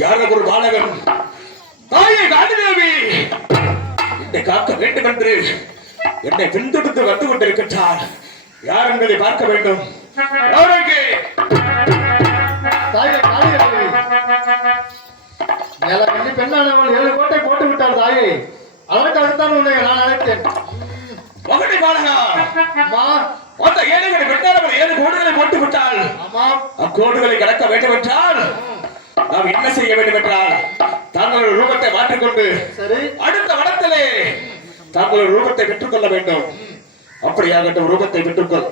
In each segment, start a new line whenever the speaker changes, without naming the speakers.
யாருக்கு ஒரு பாலகன். தாயை காந்திதேவி என்னை காக்க வேண்டும் என்று என்னை பின்தொடர்ந்து வந்து கொண்டிருக்கின்றார். யார் என்பதை பார்க்க வேண்டும். யாருக்கு
தாயே தாயே மேல பெண்ணானவள் ஏழு கோட்டை போட்டு விட்டார் தாயை அதற்காகத்தான் உன்னை நான் அழைத்தேன்.
மகனை பாலகா
அம்மா
அந்த ஏழைகளை வெட்டாளர்கள் ஏழு கோடுகளை போட்டு விட்டால் அக்கோடுகளை கடக்க வேண்டும் என்றால் நாம் என்ன செய்ய வேண்டும் என்றால் தாங்கள் ரூபத்தை மாற்றிக்கொண்டு
சரி.
அடுத்த வனத்திலே தாங்கள் ரூபத்தை பெற்றுக்கொள்ள வேண்டும். அப்படியாகட்டும் ரூபத்தை பெற்றுக்கொள்.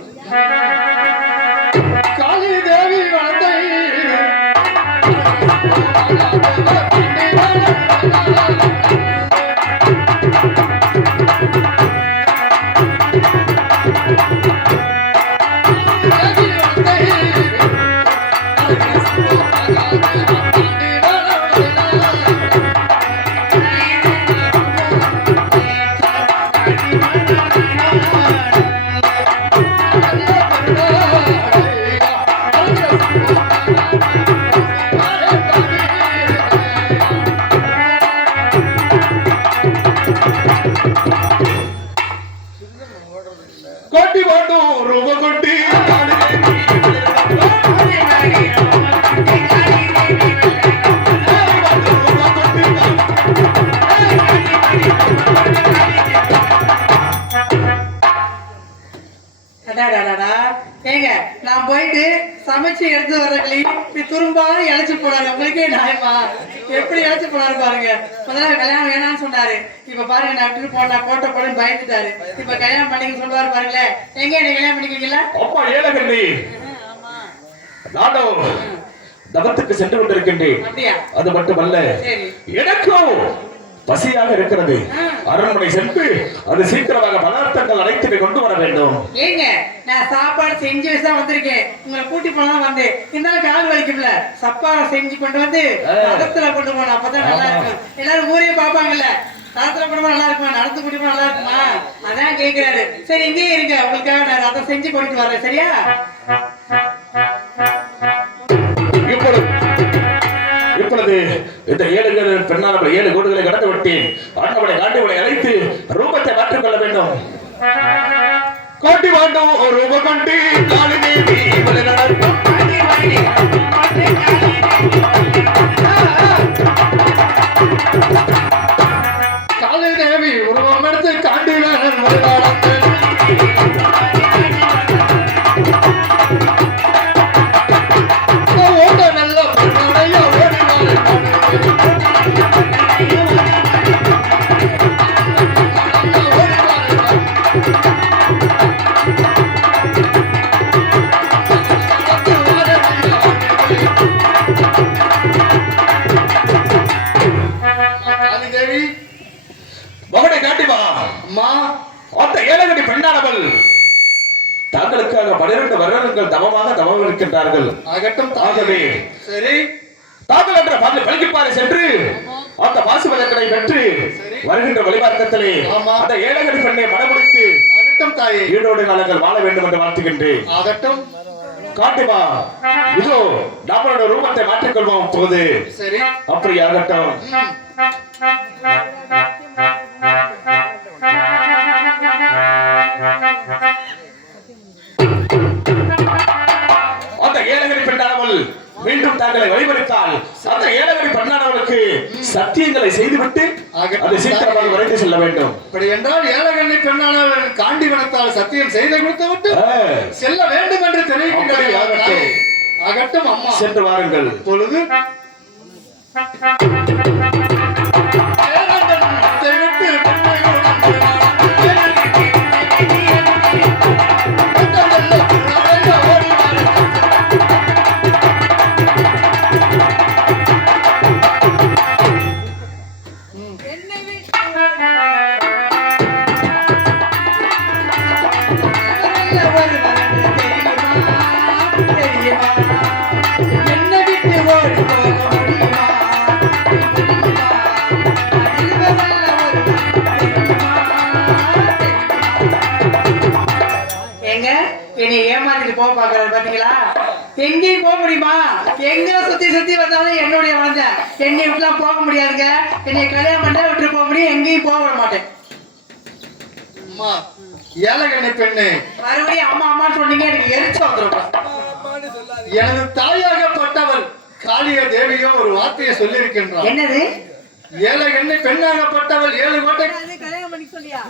ஏங்க நான் போயிட்டு சமைச்சு எடுத்து வர்றதுலயே இப்படி துரும்பா இழைச்சு போனாரு உங்களுக்கே நியாயமா? எப்படி இழைச்சு போனாரு பாருங்க. முதல்ல கல்யாணம் வேணாம்னு சொன்னாரு. இப்ப பாருங்க நான் விட்டுட்டு போனா கோட்டை போட பயந்துட்டாரு. இப்ப கல்யாணம் பண்ணிக்க சொல்லுவாரு பாருங்களேன் எங்க என்ன கல்யாணம் பண்ணிக்கிறீங்களா?
அப்பா ஏழகண்ணி நானும் தவத்துக்கு சென்று கொண்டிருக்கின்றேன். அது மட்டுமல்ல எனக்கும் பசியாக இருக்கிறது. அரண்மனை சென்று அது சீக்கிரமாக பதார்த்தங்கள் அனைத்துமே கொண்டு வர வேண்டும்.
ஏங்க நான் சாப்பாடு செஞ்சு வச்சு தான் வந்திருக்கேன். உங்களை கூட்டி போனா தான் வந்தேன். இருந்தாலும் கால் வலிக்கும்ல. சப்பாரை செஞ்சு கொண்டு வந்து ரதத்துல கொண்டு போனோம் அப்பதான் நல்லா இருக்கும். எல்லாரும் ஊரே பாப்பாங்கல்ல ரதத்துல கொண்டு போனா நல்லா இருக்குமா? நடந்து கூட்டி போனா நல்லா இருக்குமா? அதான் கேக்குறாரு. சரி இங்கேயே இருங்க. உங்களுக்காக நான் ரதம் செஞ்சு கொண்டு வரேன் சரியா?
இப்பொழுது இப்பொழுது இந்த ஏழு பேர் பெண்ணானவள் ஏழு கோடுகளை கடந்து விட்டேன். ஆண்டவனை காண்டிவனை அழைத்து ரூபத்தை மாற்றிக்கொள்ள வேண்டும். காட்டி வேண்டும். ஒரு ரூப கண்டி காளி தேவி இவளை நடக்கும்
காளி தேவி உருவம் எடுத்து காண்டிவேன்
வருடங்கள் தவமாக தவம் இருக்கின்றார்கள்
ஆகட்டும்
ஆகவே
சரி.
தாங்கள் என்ற பள்ளிப்பாறை சென்று அந்த பாசுபதக்கனை பெற்று வருகின்ற வழிபார்க்கத்திலே
ஆமா.
அந்த ஏழகடி பெண்ணை மனமுடித்து
ஆகட்டும் தாயே.
ஈடோடு காலங்கள் வாழ வேண்டும் என்று வாழ்த்துகின்றேன்.
ஆகட்டும்.
காட்டுமா இதோ நம்மளோட ரூபத்தை மாற்றிக்கொள்வோம் போது
சரி.
அப்படி ஆகட்டும் அந்த ஏழகரி பெண்ணானவள் மீண்டும் தங்களை வழிபடுத்தால் அந்த ஏழகரி பெண்ணானவளுக்கு சத்தியங்களை செய்துவிட்டு அதை சீக்கிரமாக விரைந்து செல்ல வேண்டும்.
அப்படி என்றால் ஏழகண்ணி பெண்ணானவன் காண்டிவனத்தால் சத்தியம் செய்து கொடுத்து விட்டு
ஆ,
செல்ல வேண்டும் என்று
ஆகட்டும்.
ஆகட்டும் அம்மா.
சென்று வாருங்கள்.
பொழுது
பாத்தீங்களா? எங்கேயும் போக முடியுமா? எங்க சுத்தி சுத்தி வந்தாலும் என்னுடைய வளர்ந்த என்னை விட்டுலாம் போக முடியாதுங்க. என்னை கல்யாணம் பண்ண விட்டு போக முடியும். எங்கேயும் போக விட மாட்டேன்.
ஏழகண்ணி பெண்ணு.
மறுபடியும் அம்மா அம்மான்னு சொன்னீங்க எனக்கு எரிச்சு வந்துடும்.
எனது தாயாகப்பட்டவள் காளிய தேவியோ ஒரு வார்த்தையை சொல்லியிருக்கின்றார்.
என்னது?
பெண்ணாகப்பட்டவள் ஏழு கோட்டை.
கல்யாணம் பண்ணி சொல்லியா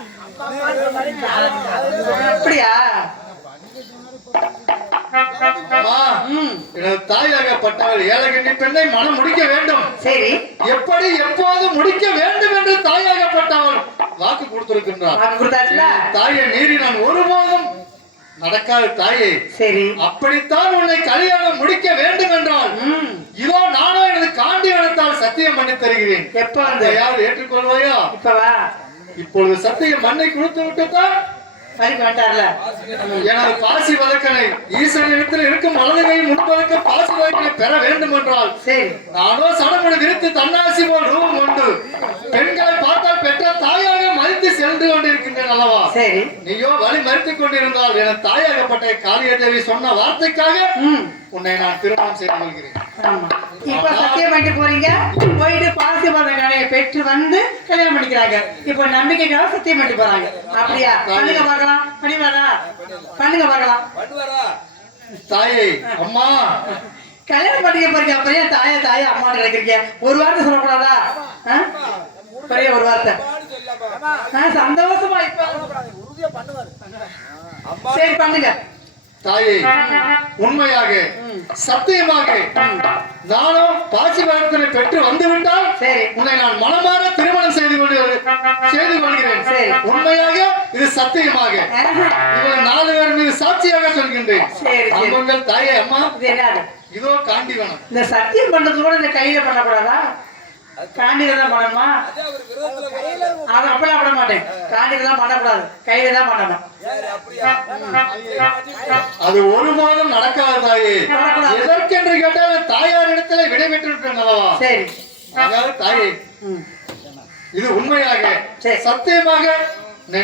அப்படியா?
தாயாகப்பட்டவள் ஏழகண்ணி பெண்ணை மனம் முடிக்க வேண்டும்.
சரி.
எப்படி எப்போது முடிக்க வேண்டும் என்று தாயாகப்பட்டவள் வாக்கு கொடுத்திருக்கின்றார். தாயை மீறி நான் ஒருபோதும் நடக்காத தாயே
சரி.
அப்படித்தான் உன்னை கல்யாணம் முடிக்க வேண்டும் என்றால் இதோ நானோ எனது காண்டியனத்தால் சத்தியம் பண்ணி தருகிறேன்.
எப்ப வந்து?
யார் ஏற்றுக்கொள்வாயா? இப்பொழுது சத்தியம் மண்ணை கொடுத்து விட்டுத்தான் எனது பாசி வழக்கனை ஈசனிடத்தில் இருக்கும் கை முன்பதற்கு பாசி வழக்கனை பெற வேண்டும் என்றால் நானோ விரித்து தன்னாசி போல் ரூபம் பெண்களை பார்த்தால் பெற்ற தாயாக மதித்து சென்று கொண்டிருக்கின்றேன் அல்லவா?
சரி.
நீயோ வழி மறித்துக் கொண்டிருந்தால் என தாயாகப்பட்ட காளியதேவி சொன்ன வார்த்தைக்காக உன்னை நான் திருமணம் செய்து கொள்கிறேன்.
இப்ப சத்தியம் பண்ணிட்டு போறீங்க? போயிட்டு பாசி மத கடையை பெற்று வந்து கல்யாணம் பண்ணிக்கிறாங்க. இப்ப நம்பிக்கைக்காக சத்தியம் பண்ணிட்டு போறாங்க. அப்படியா? பண்ணுங்க பார்க்கலாம். பண்ணி வரா பண்ணுங்க பார்க்கலாம்.
பண்ணுவாரா?
தாயே அம்மா.
கல்யாணம் பண்ணிக்க போறீங்க. ஏன் தாயா தாயா அம்மா இருக்கிறீங்க ஒரு வார்த்தை சொல்லக்கூடாதா? பெரிய ஒரு வார்த்தை. ஆ, சந்தோஷமா இப்ப?
அம்மா.
சரி பண்ணுங்க.
தாயே உண்மையாக சத்தியமாக நானும் பாசி வளர்த்தனை பெற்று வந்துவிட்டால் உன்னை நான் மனமாற திருமணம் செய்து கொண்டு செய்து கொள்கிறேன்.
சரி.
உண்மையாக இது சத்தியமாக. இவங்க நாலு பேர் மீது சாட்சியாக சொல்கின்றேன். அம்பங்கள் தாயே அம்மா.
இது
இதோ காண்டிவனம்
இந்த சத்தியம் பண்றது கூட இந்த கையில பண்ணக்கூடாதா? காண்டில தான் பண்ணணுமா?
அதே
அப்படிலாம் பண்ண மாட்டேன். காண்டில தான் பண்ணக்கூடாது. கையில தான் பண்ணணும்?
அது ஒருபோதும் நடக்காத தாயே. எதற்கென்று கேட்டால் தாயார் இடத்துல விடை பெற்று விட்டேன் அல்லவா?
சரி.
அதாவது தாயே. இது உண்மையாக. சத்தியமாக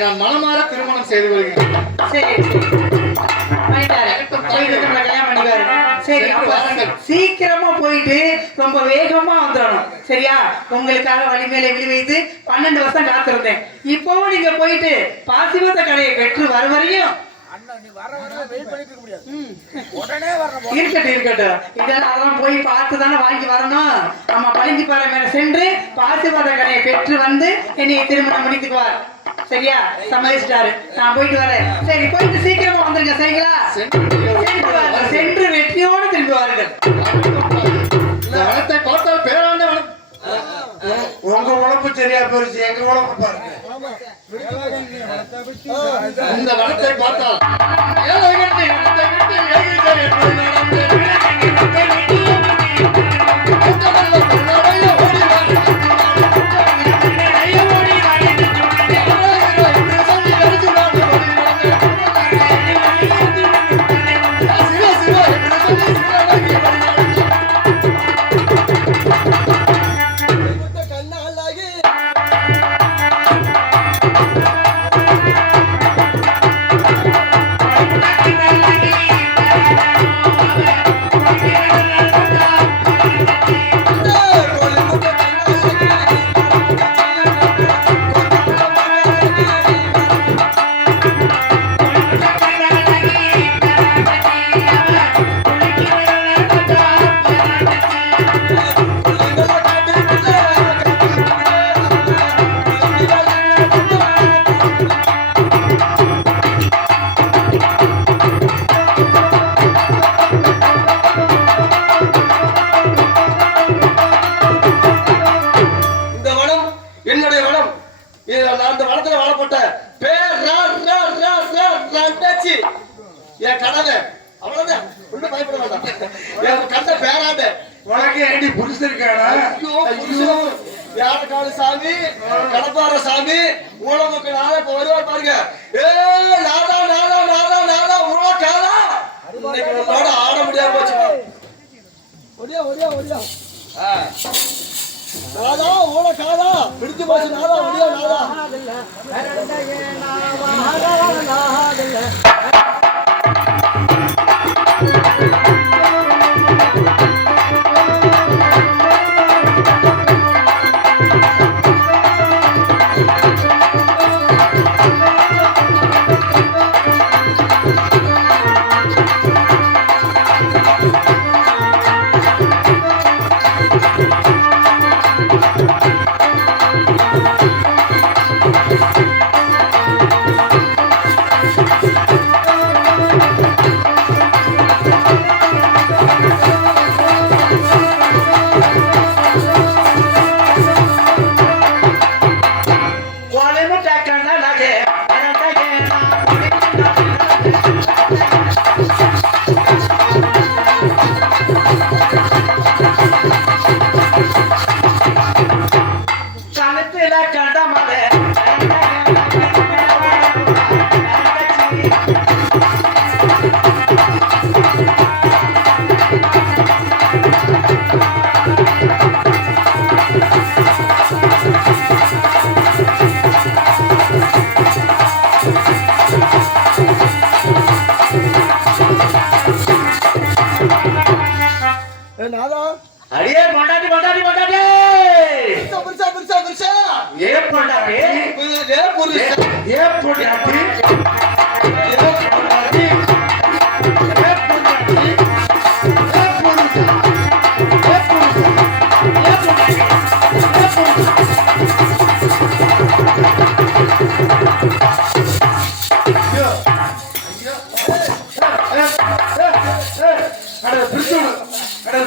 நான் மனமாற திருமணம் செய்து
சரி. நம்மளை கல்யாணம் பண்ணிக்குவாரு. சரி. சீக்கிரமா போயிட்டு ரொம்ப வேகமா வந்துடணும். சரியா? உங்களுக்காக வழி மேலே விழி வைத்து பன்னெண்டு வருஷம் காத்திருந்தேன். இப்பவும் நீங்க போயிட்டு பாசிமத்த கடையை பெற்று வர வரையும்
அண்ணா, நீ வர வர wait பண்ணிட்டு இருக்க முடியாது. உடனே வரணும்
இருக்கட்டும் இருக்கட்டும். இதெல்லாம் அதெல்லாம் போய் பார்த்து தானே வாங்கி வரணும். ஆமா பளிங்கு பாறை மேல சென்று பாசிமத கடையை பெற்று வந்து என்னைய திருமணம் முடித்துக்குவார். சரியா? சம்மதிச்சிட்டாரு. நான் போயிட்டு வரேன். சரி போயிட்டு சீக்கிரமா வந்துருங்க சரிங்களா?
இந்த வனத்தை பார்த்தால் பேராண்ட
உங்க உழப்பு சரியா போயிருச்சு எங்க உழப்பு பாருங்க.
இந்த பார்த்தால். விட்டு ஏகிட்ட என்று நடந்து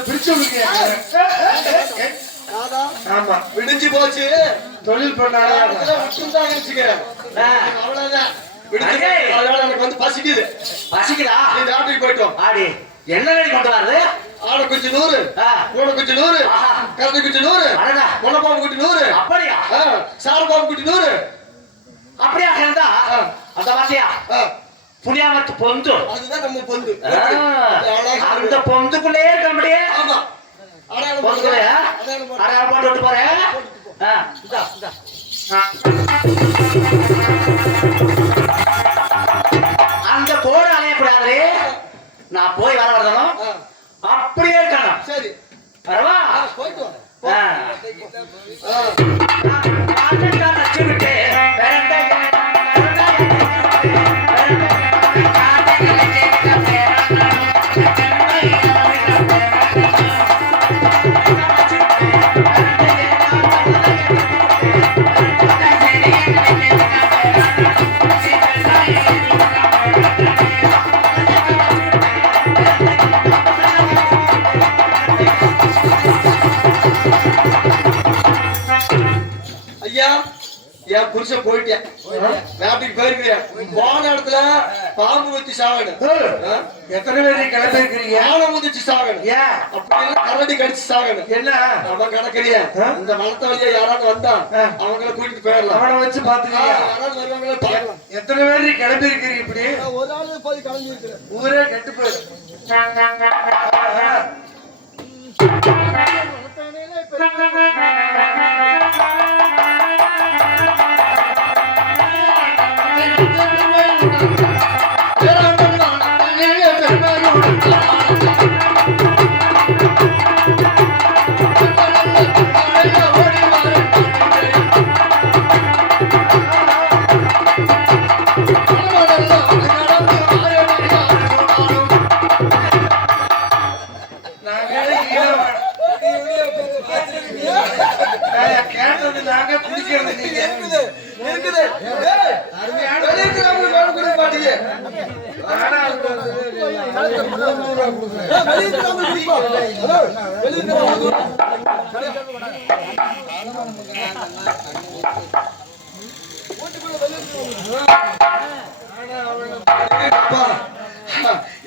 பிரிச்சு ஆமா.
விடிஞ்சு போச்சு.
தொழில்
ஆ.
அவ்வளவுதான். எனக்கு வந்து பசிக்குது.
பசிக்குதா?
நீ டாக்டருக்கு போயிட்டோம்.
ஆடி. என்ன வேடி கொண்டு வர்றது?
ஆடை குச்சி நூறு
ஆ.
பூனை குச்சி நூறு
ஆஹா.
கரடி குச்சி நூறு. முளைப்பாம்பு குட்டி நூறு.
அப்படியா?
ஆ, சாரப்பாம்பு குட்டி நூறு.
அப்படியா இருந்தா
ஆ.
அந்த வார்த்தையா?
ஆ,
புனியாமத்து பொந்து.
அதுதான் நம்ம பொந்து.
அந்த. பொந்துக்குள்ளே இருக்க முடியே?
ஆமா. அடையாளம்
பொந்துக்குள்ளே?
போடுறேன். அடையாளம் போடுறேன்.
அடையாளம் போட்டு விட்டு போறேன். அந்த கோடு அலையக்கூடாது நான் போய் வர வரதனும்
ஆ,
அப்படியே இருக்கணும்.
சரி.
வரவா?
போயிட்டு வா. என் புருஷன் போயிட்டேன். நாட்டுக்கு போயிருக்கிறேன். போன இடத்துல பாம்பு வச்சு சாகணும்?
எத்தனை பேர் நீ கிளம்பி இருக்கிறீங்க?
யானை முதிச்சு சாகணும்.
ஏன்
கரடி கடிச்சு சாகணும்.
என்ன?
அவன் கிடக்குறிய இந்த மலத்த வழியா யாராவது வந்தா அவங்கள கூட்டிட்டு போயிடலாம்.
அவனை வச்சு பாத்துக்கீங்க எத்தனை பேர் நீ கிளம்பி இருக்கிறீங்க இப்படி?
ஒரு ஆளு போய் கிளம்பி இருக்கிறேன்.
ஊரே கெட்டு போயிரு.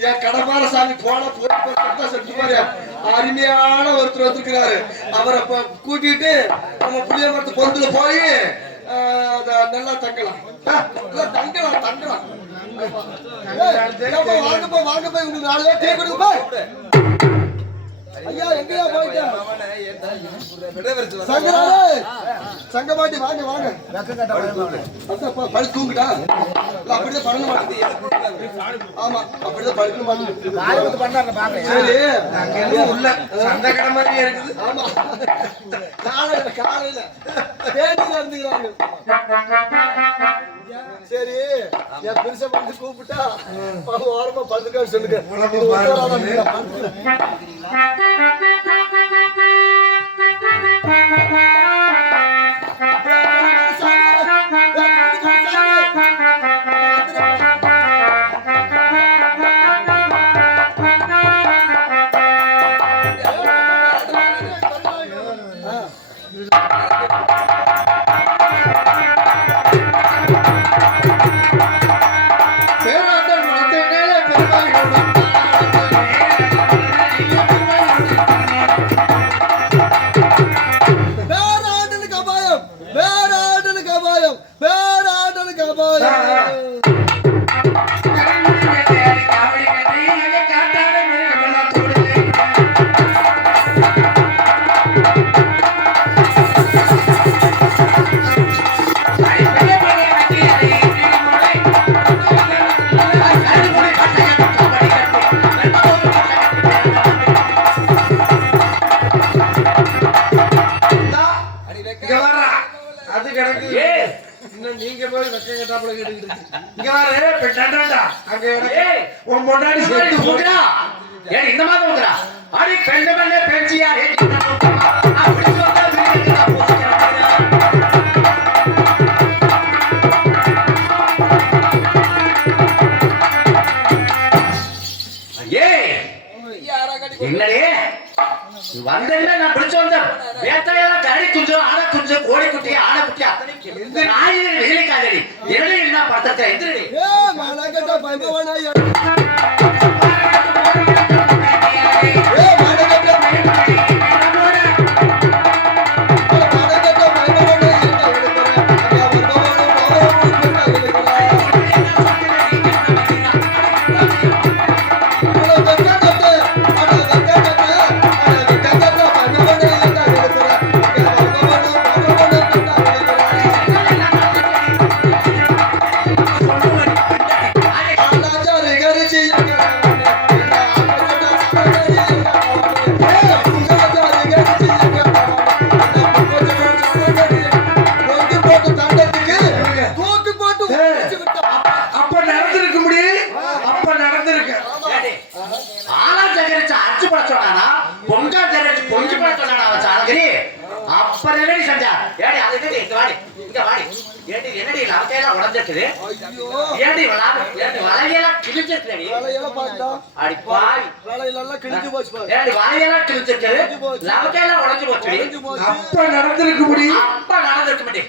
என் கடமார சாமி போன போய் அருமையான ஒருத்தர் வந்திருக்கிறாரு. அவரை கூட்டிட்டு நம்ம புளிய மரத்து பொந்துல போய் நல்லா இல்ல, தங்கலாம் தங்கலாம் ஏய், ஏப்பா, வாங்கப்பா வாங்கப்பா உங்களுக்கு நாலு பேர் டீ கொடுங்க போய். ஐயா எங்கயா சங்கமாட்டி வாங்க வாங்க. படுத்து அப்படிதான் பண்ண மாட்டேங்குது. ஆமா அப்படிதான் படுக்க மாட்டேங்குது. சரி.
உள்ள சந்தை கடை இருக்குது.
ஆமா. காலையில காலையில. தேடில இருந்துக்கிறாங்க. சரி என் பெருசா வந்து கூப்பிட்டா ஓரமா படுத்துக்கான்னு சொல்லுங்க.
கேட்டுக்கிட்டு இருக்கு. இங்க பெண்ணாண்டா அங்க உன் பொண்டாடி.
ஏன் இந்த மாதிரி? அடி பெண்ணு பேச்சியா? அப்படி வீட்டுக்கு நான் பிடிச்ச வந்த வேட்டையெல்லாம் கரடி குஞ்சு ஆனை குஞ்சு கோழி குட்டி ஆனை குட்டி அத்தனை நாய் வெயிலுக்காதடி என்னடி என்ன பத்தத்தை எதிரடி
அப்ப
உடஞ்சிருக்குது ஏடி வளா ஏடி வலையெல்லாம் கிழிஞ்சிருக்குடி அடி. பாவி. ஏடி வலையெல்லாம் கிழிஞ்சிருக்குது. லவக்கையெல்லாம் உடஞ்சு போச்சுடி
அப்ப நடந்திருக்க முடியும்
அப்ப நடந்திருக்க மாட்டே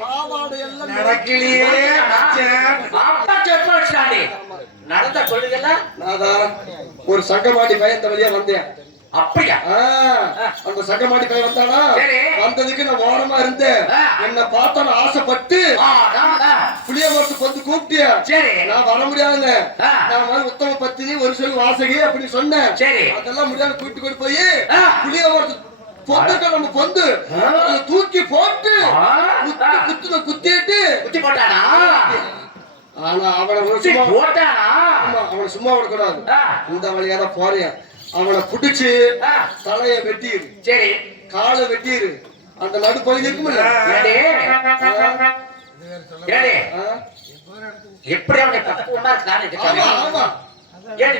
நடக்கலையே.
அப்பா செப்ப வச்சாண்டி நடந்த கொள்கையெல்லாம்
ஒரு சங்கமாடி பையன் இந்த வழியா வந்தேன்.
அப்படியா?
அந்த சங்கமாடி பையன் வந்தானா. வந்ததுக்கு நான் ஓரமா இருந்தேன். என்ன பார்த்தான ஆசைப்பட்டு புளிய மரத்துக்கு வந்து கூப்பிட்டியா?
சரி.
நான் வர முடியாதுங்க. நான் மாதிரி உத்தம பத்தினி ஒரு சொல்லி வாசகி அப்படி சொன்னேன்.
சரி.
அதெல்லாம் முடியாத கூட்டிட்டு கொண்டு போய். புளிய மரத்து பொந்துக்க நம்ம பொந்து தூக்கி போட்டு குத்துன குத்திட்டு
குத்தி போட்டானா?
ஆனா அவனை சும்மா
போட்டானா?
அவனை சும்மா விடக்கூடாது. இந்த வழியா தான் போறேன். அவனை புடிச்சு தலைய வெட்டிரு
சரி.
காலை வெட்டிரு அந்த நடுப்பகுதி இருக்குமில்ல?
ஏடி ஏடி
ஆ?
எப்படி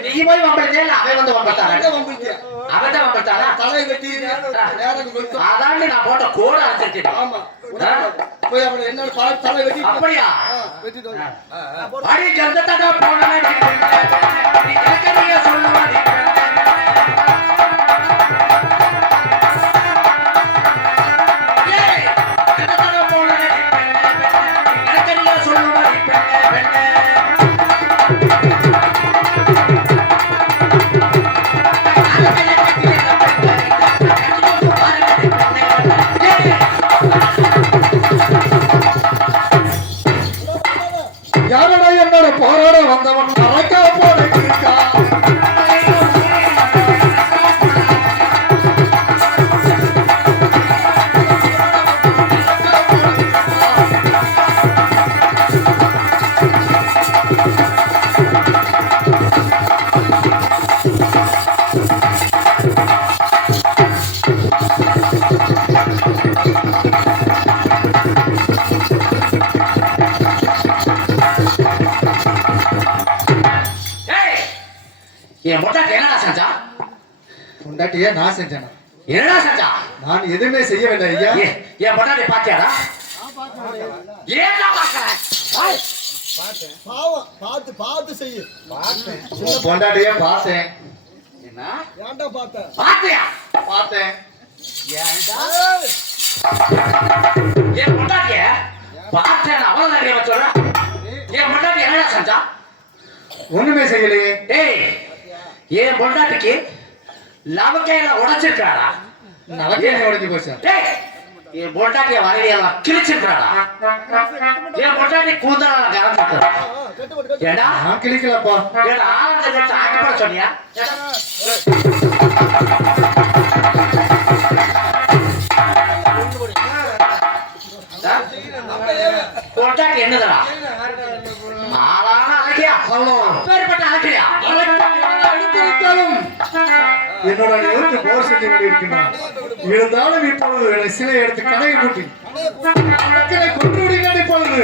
நீ போய் வம்பளத்தே இல்ல அவன் வந்து
வம்பிழுத்தியா.
அவன் தான்
கொடுத்து
அதாண்டி நான் போட்ட கோட
ஆமா. போய் அவனை பாத்து தலை வெட்டி
அப்படியா?
வெட்டிட்டு.
அடி நீ கேட்கறிய சொல்லுவாடி சொல்லுவாடி
என்னடா
செஞ்சா?
பொண்டாட்டியே நான் செஞ்சேனா?
என்னடா செஞ்சா?
நான் எதுவுமே செய்யவில்லை ஐயா.
என் முட்டாட்டி பாத்தியாடா ஏடா பாக்கற
பாவம். பார்த்து பார்த்து செய்யு.
உன் பொண்டாட்டியே பார்த்தேன்.
என்ன?
ஏன்டா பார்த்த?
பாத்தியா
பார்த்தேன்.
என் முட்டாட்டிய பார்த்தேன். அவன் தான் சொல்ற. என் என்னடா செஞ்சா?
ஒண்ணுமே செய்யலையே.
ஏய் என் பொண்டாட்டிக்கு லவக்கையில உடைச்சிருக்காடா
நவக்கேணி உடைஞ்சு போச்சா.
என் பொண்டாட்டிய வரையெல்லாம் கிழிச்சிருக்கிறாடா என் பொண்டாட்டி கூந்தலால கலந்துருக்கிறா ஏடா
நான் கிளிக்கலப்பா
ஏடா ஆனந்த ஆக்கிப்பட சொன்னியா? பொண்டாட்டி என்னதுடா?
என்னோட எழுத்து போர் செஞ்சு கொண்டிருக்கின்றான் இருந்தாலும் இப்பொழுது சிலை எடுத்து பூட்டி மக்களை கொன்று விடுங்கள் இப்பொழுது?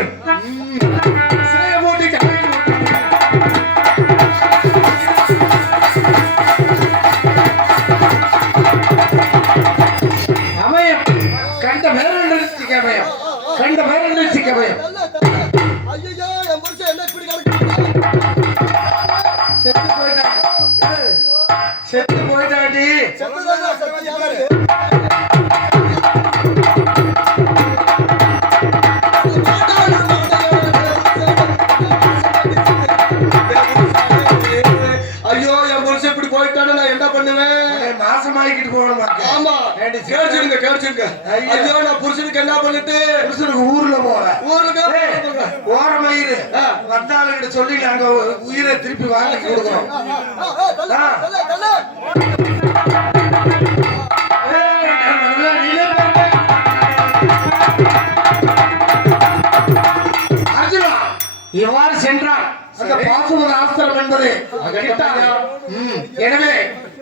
ஐயா. ஐயோ நான் புருஷனுக்கு என்ன பண்ணிட்டு?
புருஷனுக்கு ஊர்ல போற
ஊருக்கு?
ஏய், ஓரமயிறு
ஆ.
வந்தாளுகிட்ட சொல்லி நாங்க உயிரை திருப்பி வாங்கி கொடுக்குறோம். இவ்வாறு சென்றான் பாசுவத ஆஸ்திரம் என்பது. எனவே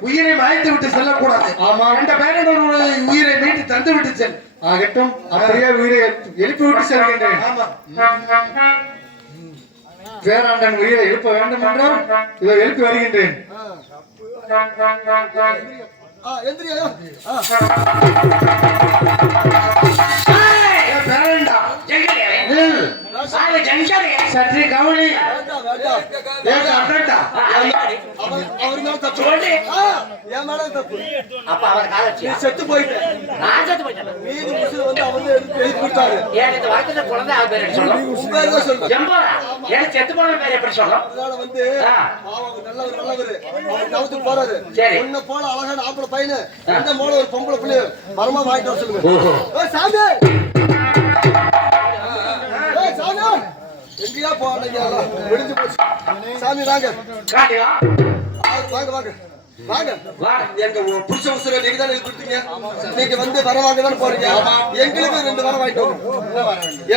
உயிரை மாய்த்து விட்டு செல்லக்கூடாது.
ஆமா.
அந்த பேரனுடைய உயிரை மீட்டு தந்து விட்டு செல்.
ஆகட்டும் அப்படியே உயிரை எழுப்பி விட்டு செல்கின்றேன்.
ஆமா.
பேராண்டன் உயிரை எழுப்ப வேண்டும் என்றால் இதை எழுப்பி வருகின்றேன்.
சற்று கவனி.
மேல மேல செத்து
போயிட்டேன்
மீதி வந்து கொடுத்தாரு
செத்து போன பேர் எப்படி
அதனால வந்து நல்லவர் நல்லவர் போறாரு. உன்னை போல அழகான ஆம்பளை பையனு இந்த போல ஒரு பொம்பளை பிள்ளை மரமா வாங்கிட்டு வர சொல்லுங்க சாமி சாமி எங்கேயா போனீங்க விடிஞ்சு போச்சு. சாமி வாங்க. வாங்க வாங்க. வாங்க.
வா
எங்க புருஷ உசுர நீங்க தானே கொடுத்தீங்க? நீங்க வந்து வர வாங்க தானே போறீங்க? எங்களுக்கு ரெண்டு வர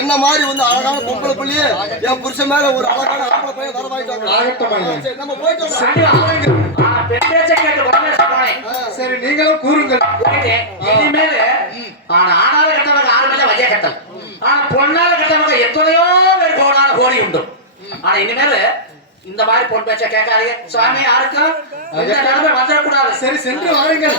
என்ன மாதிரி வந்து அழகான பொம்பளை புள்ளியே என் புருஷன் மேல ஒரு அழகான ஆம்பளை பையன் வர வாங்கிட்டு வாங்க.
ஆகட்டும் ஐயா.
சரி, நம்ம
சரி நீங்களும் கூறுங்கள்.
இனிமேல் ஆனா ஆணால கட்டவங்க ஆறு வைய கட்டல் ஆனா பொண்ணால கட்டவங்க எத்தனையோ கோடான கோடி உண்டு ஆனா இனிமேல் இந்த மாதிரி பொன் பேச்ச கேட்காதீங்க சுவாமி யாருக்கும் இந்த நிலைமை வந்துடக்கூடாது
சரி சென்று வாருங்கள்